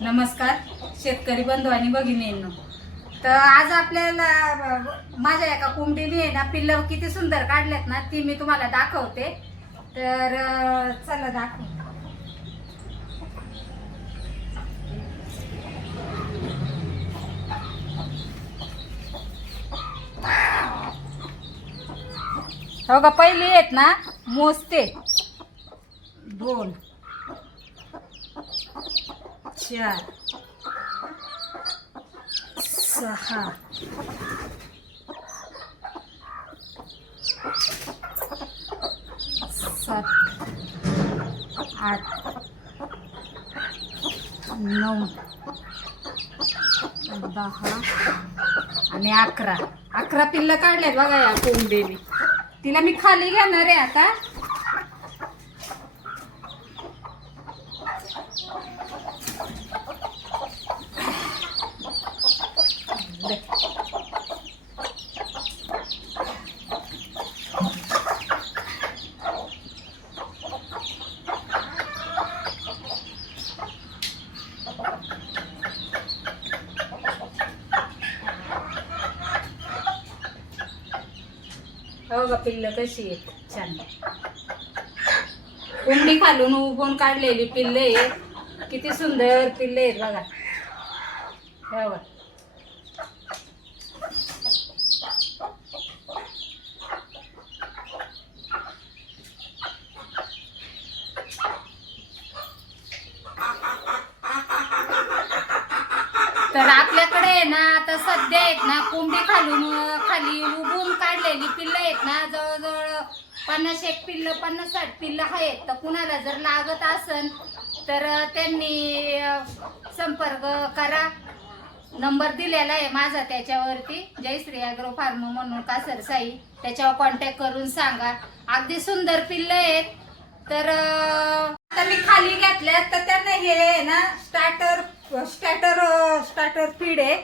नमस्कार शेतकरी बंधू आणि भगिनींनो. तर आज आपल्याला माझ्या एका कोंबडीने ना पिल्लं किती सुंदर काढल्यात ना ती मी तुम्हाला दाखवते. तर चला दाखव. हो का पहिली आहेत ना मोजते. दोन. चार सहा सात आठ नऊ दहा. आणि अकरा. अकरा पिल्लं काढल्यात बघा या कोंबडीने. तिला मी खाली घेणार आहे आता. हो का पिल्लं कशी आहे छान. कोंबडी खालून उभून काढलेली पिल्ल आहे किती सुंदर पिल्ले आहेत बघा. हो तर आपल्याकडे आहे ना आता सध्या आहेत ना कोंबडी खालून खाली उभून काढलेली पिल्लं आहेत ना जवळजवळ पन्नास एक पिल्लं पन्नास साठ पिल्लं आहेत. तर कुणाला जर लागत असन तर त्यांनी संपर्क करा. नंबर दिलेला आहे माझा त्याच्यावरती जयश्री अॅग्रो फार्म म्हणून कासर साई त्याच्यावर कॉन्टॅक्ट करून सांगा. अगदी सुंदर पिल्लं आहेत. तर आता मी खाली घेतल्यात तर त्यांना हे आहे ना स्टार्टर स्टार्टर स्टार्टर फीड आहे.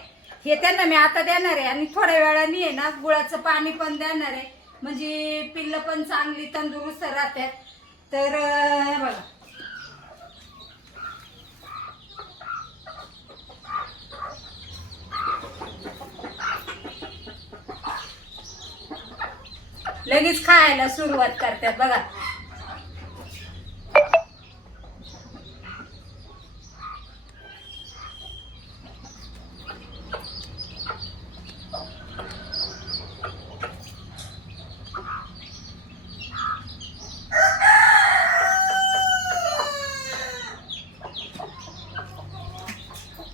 हे त्यांना मी आता देणार आहे. आणि थोड्या वेळाने आहे ना गुळाचं पाणी पण देणार आहे. म्हणजे पिल्लं पण चांगली तंदुरुस्त राहतात. तर लगेच खायला सुरुवात करतात बघा.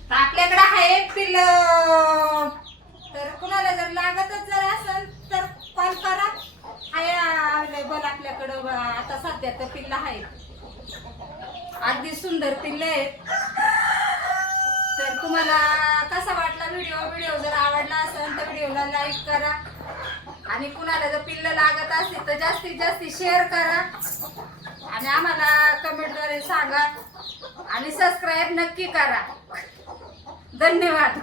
तर आपल्याकडे आहे पिल्ल. तर कुणाला जर लागतच जर असेल तर कॉल करा आहे अवेलेबल आपल्याकडं ब- आता सध्या तर पिल्ल आहे अगदी सुंदर पिल्ल आहेत. तर तुम्हाला कसा वाटला व्हिडिओ व्हिडिओ जर आवडला असेल तर व्हिडिओला लाईक करा. आणि कुणाला जर पिल्ल लागत असेल तर जास्तीत जास्त शेअर करा. आणि आम्हाला कमेंटद्वारे सांगा. आणि सबस्क्राईब नक्की करा. धन्यवाद.